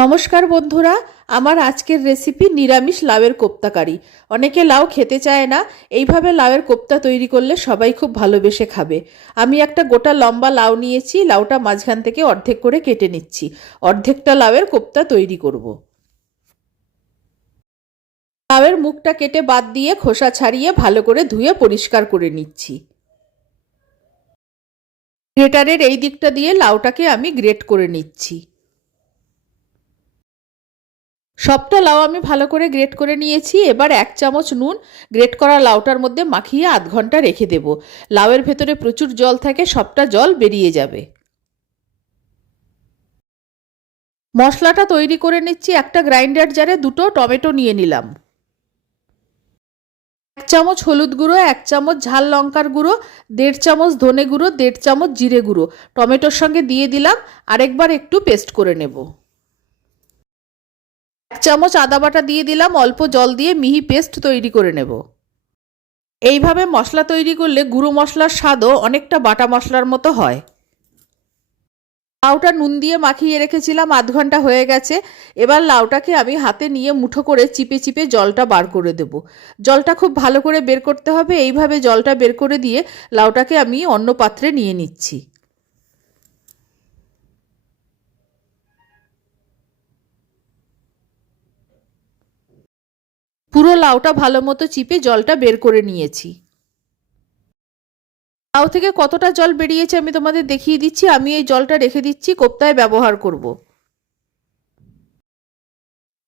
নমস্কার বন্ধুরা, আমার আজকের রেসিপি নিরামিষ লাউয়ের কোপ্তা কারি। অনেকে লাউ খেতে চায় না, এইভাবে লাউয়ের কোপ্তা তৈরি করলে সবাই খুব ভালোবেসে খাবে। আমি একটা গোটা লম্বা লাউ নিয়েছি, লাউটা মাঝখান থেকে অর্ধেক করে কেটে নিচ্ছি। অর্ধেকটা লাউয়ের কোপ্তা তৈরি করব। লাউয়ের মুখটা কেটে বাদ দিয়ে খোসা ছাড়িয়ে ভালো করে ধুয়ে পরিষ্কার করে নিচ্ছি। গ্রেটারের এই দিকটা দিয়ে লাউটাকে আমি গ্রেট করে নিচ্ছি। সবটা লাউ আমি ভালো করে গ্রেট করে নিয়েছি। এবার 1 চামচ নুন গ্রেট করা লাউটার মধ্যে মাখিয়ে আধ ঘন্টা রেখে দেব। লাউয়ের ভেতরে প্রচুর জল থাকে, সবটা জল বেরিয়ে যাবে। মশলাটা তৈরি করে নিচ্ছি। একটা গ্রাইন্ডার জারে 2টো টমেটো নিয়ে নিলাম। 1 চামচ হলুদ গুঁড়ো, 1 চামচ ঝাল লঙ্কার গুঁড়ো, 1.5 চামচ ধনে গুঁড়ো, 1.5 চামচ জিরে গুঁড়ো টমেটোর সঙ্গে দিয়ে দিলাম। আরেকবার একটু পেস্ট করে নেব। 1 চামচ আদা বাটা দিয়ে দিলাম। অল্প জল দিয়ে মিহি পেস্ট তৈরি করে নেব। এইভাবে মশলা তৈরি করলে গুঁড়ো মশলার স্বাদও অনেকটা বাটা মশলার মতো হয়। লাউটা নুন দিয়ে মাখিয়ে রেখেছিলাম, আধ ঘন্টা হয়ে গেছে। এবার লাউটাকে আমি হাতে নিয়ে মুঠো করে চিপে চিপে জলটা বার করে দেব। জলটা খুব ভালো করে বের করতে হবে। এইভাবে জলটা বের করে দিয়ে লাউটাকে আমি অন্য পাত্রে নিয়ে নিচ্ছি। পুরো লাউটা ভালো মতো চিপে জলটা বের করে নিয়েছি। লাউ থেকে কতটা জল বেরিয়েছে আমি তোমাদের দেখিয়ে দিচ্ছি। আমি এই জলটা রেখে দিচ্ছি, কোপ্তায় ব্যবহার করব।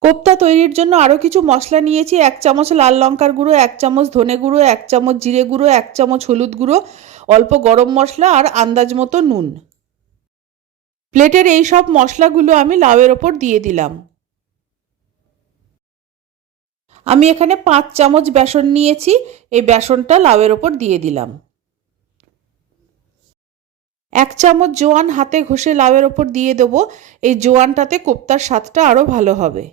কোপ্তা তৈরির জন্য আরও কিছু মশলা নিয়েছি। 1 চামচ লাল লঙ্কার গুঁড়ো, 1 চামচ ধনে গুঁড়ো, 1 চামচ জিরে গুঁড়ো, 1 চামচ হলুদ গুঁড়ো, অল্প গরম মশলা আর আন্দাজ মতো নুন। প্লেটের এই সব মশলাগুলো আমি লাউয়ের ওপর দিয়ে দিলাম। আমি এখানে 5 চামচ বেসন নিয়েছি, এই বেসনটা লাউয়ের ওপর দিয়ে দিলাম। 1 চামচ জোয়ান হাতে ঘষে লাউয়ের ওপর দিয়ে দেবো। এই জোয়ানটাতে কোপ্তার স্বাদটা আরও ভালো হবে।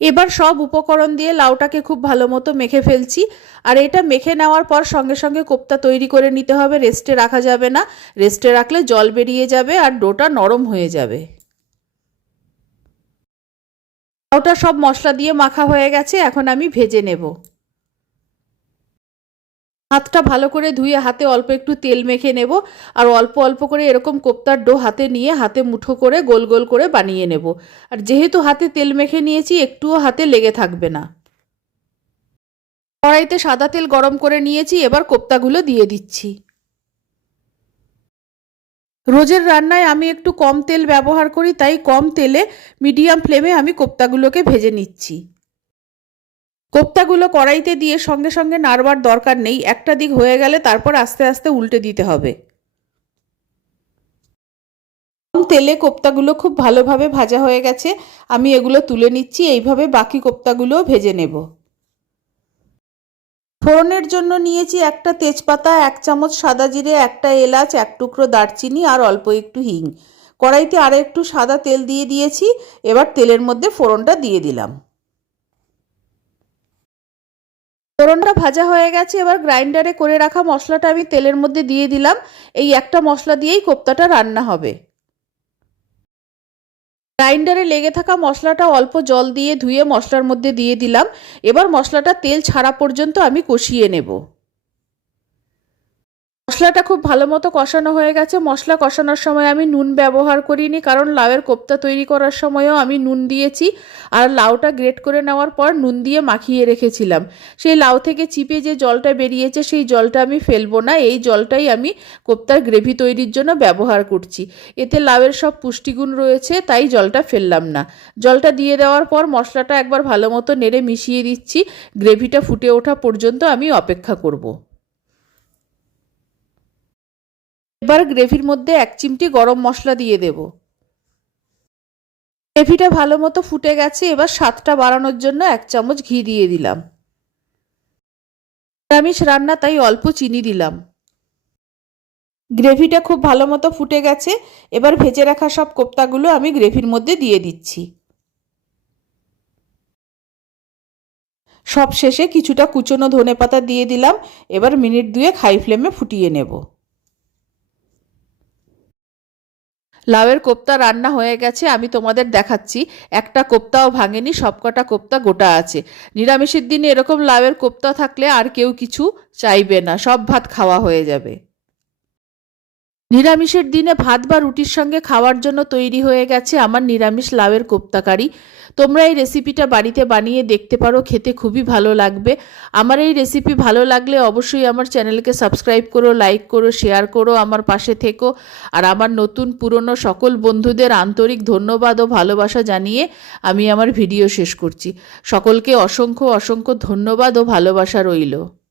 এবার সব উপকরণ দিয়ে লাউটাকে খুব ভালো মতো মেখে ফেলছি। আর এটা মেখে নেওয়ার পর সঙ্গে সঙ্গে কোপ্তা তৈরি করে নিতে হবে, রেস্টে রাখা যাবে না। রেস্টে রাখলে জল বেরিয়ে যাবে আর ডোটা নরম হয়ে যাবে। লাউটা সব মশলা দিয়ে মাখা হয়ে গেছে, এখন আমি ভেজে নেব। হাতটা ভালো করে ধুয়ে হাতে অল্প একটু তেল মেখে নেব। আর অল্প অল্প করে এরকম কোপ্তার ডো হাতে নিয়ে হাতে মুঠো করে গোল গোল করে বানিয়ে নেব। আর যেহেতু হাতে তেল মেখে নিয়েছি, একটুও হাতে লেগে থাকবে না। কড়াইতে সাদা তেল গরম করে নিয়েছি, এবার কোপ্তাগুলো দিয়ে দিচ্ছি। রোজের রান্নায় আমি একটু কম তেল ব্যবহার করি, তাই কম তেলে মিডিয়াম ফ্লেমে আমি কোপ্তাগুলোকে ভেজে নিচ্ছি। কোপ্তাগুলো কড়াইতে দিয়ে সঙ্গে সঙ্গে নাড়বার দরকার নেই। একটা দিক হয়ে গেলে তারপর আস্তে আস্তে উল্টে দিতে হবে। কম তেলে কোপ্তাগুলো খুব ভালোভাবে ভাজা হয়ে গেছে, আমি এগুলো তুলে নিচ্ছি। এইভাবে বাকি কোপ্তাগুলোও ভেজে নেব। ফোড়নের জন্য নিয়েছি একটা তেজপাতা, 1 চামচ সাদা জিরে, একটা এলাচ, 1 টুকরো দারচিনি আর অল্প একটু হিং। কড়াইতে আরও একটু সাদা তেল দিয়ে দিয়েছি। এবার তেলের মধ্যে ফোড়নটা দিয়ে দিলাম। ফোড়নটা ভাজা হয়ে গেছে, এবার গ্রাইন্ডারে করে রাখা মশলাটা আমি তেলের মধ্যে দিয়ে দিলাম। এই একটা মশলা দিয়েই কোপ্তাটা রান্না হবে। গ্রাইন্ডারে লেগে থাকা মশলাটা অল্প জল দিয়ে ধুয়ে মশলার মধ্যে দিয়ে দিলাম। এবার মশলাটা তেল ছাড়া পর্যন্ত আমি কষিয়ে নেব। মশলাটা খুব ভালো মতো কষানো হয়ে গেছে। মশলা কষানোর সময় আমি নুন ব্যবহার করিনি, কারণ লাউয়ের কোপ্তা তৈরি করার সময়ও আমি নুন দিয়েছি। আর লাউটা গ্রেট করে নেওয়ার পর নুন দিয়ে মাখিয়ে রেখেছিলাম। সেই লাউ থেকে চিপে যে জলটা বেরিয়েছে সেই জলটা আমি ফেলবো না। এই জলটাই আমি কোপ্তার গ্রেভি তৈরির জন্য ব্যবহার করছি। এতে লাউয়ের সব পুষ্টিগুণ রয়েছে, তাই জলটা ফেললাম না। জলটা দিয়ে দেওয়ার পর মশলাটা একবার ভালো মতো নেড়ে মিশিয়ে দিচ্ছি। গ্রেভিটা ফুটে ওঠা পর্যন্ত আমি অপেক্ষা করব। এবার গ্রেভির মধ্যে 1 চিমটি গরম মশলা দিয়ে দেব। গ্রেভিটা ভালো মতো ফুটে গেছে, এবার স্বাদটা বাড়ানোর জন্য 1 চামচ ঘি দিয়ে দিলাম। নিরামিষ রান্না তাই অল্প চিনি দিলাম। গ্রেভিটা খুব ভালো মতো ফুটে গেছে, এবার ভেজে রাখা সব কোপ্তাগুলো আমি গ্রেভির মধ্যে দিয়ে দিচ্ছি। সব শেষে কিছুটা কুচনো ধনেপাতা দিয়ে দিলাম। এবার মিনিট 2 হাই ফ্লেমে ফুটিয়ে নেব। লাউয়ের কোপ্তা রান্না হয়ে গেছে, আমি তোমাদের দেখাচ্ছি। একটা কোপ্তাও ভাঙেনি, সবকটা কোপ্তা গোটা আছে। নিরামিষের দিনে এরকম লাউয়ের কোপ্তা থাকলে আর কেউ কিছু চাইবে না, সব ভাত খাওয়া হয়ে যাবে। নিরামিষের দিনে ভাত বা রুটির সঙ্গে খাওয়ার জন্য তৈরি হয়ে গেছে আমার নিরামিষ লাউয়ের কোপ্তাকারি। তোমরা এই রেসিপিটা বাড়িতে বানিয়ে দেখতে পারো, খেতে খুবই ভালো লাগবে। আমার এই রেসিপি ভালো লাগলে অবশ্যই আমার চ্যানেলকে সাবস্ক্রাইব করো, লাইক করো, শেয়ার করো, আমার পাশে থেকো। আর আমার নতুন পুরনো সকল বন্ধুদের আন্তরিক ধন্যবাদ ও ভালোবাসা জানিয়ে আমি আমার ভিডিও শেষ করছি। সকলকে অসংখ্য অসংখ্য ধন্যবাদ ও ভালোবাসা রইল।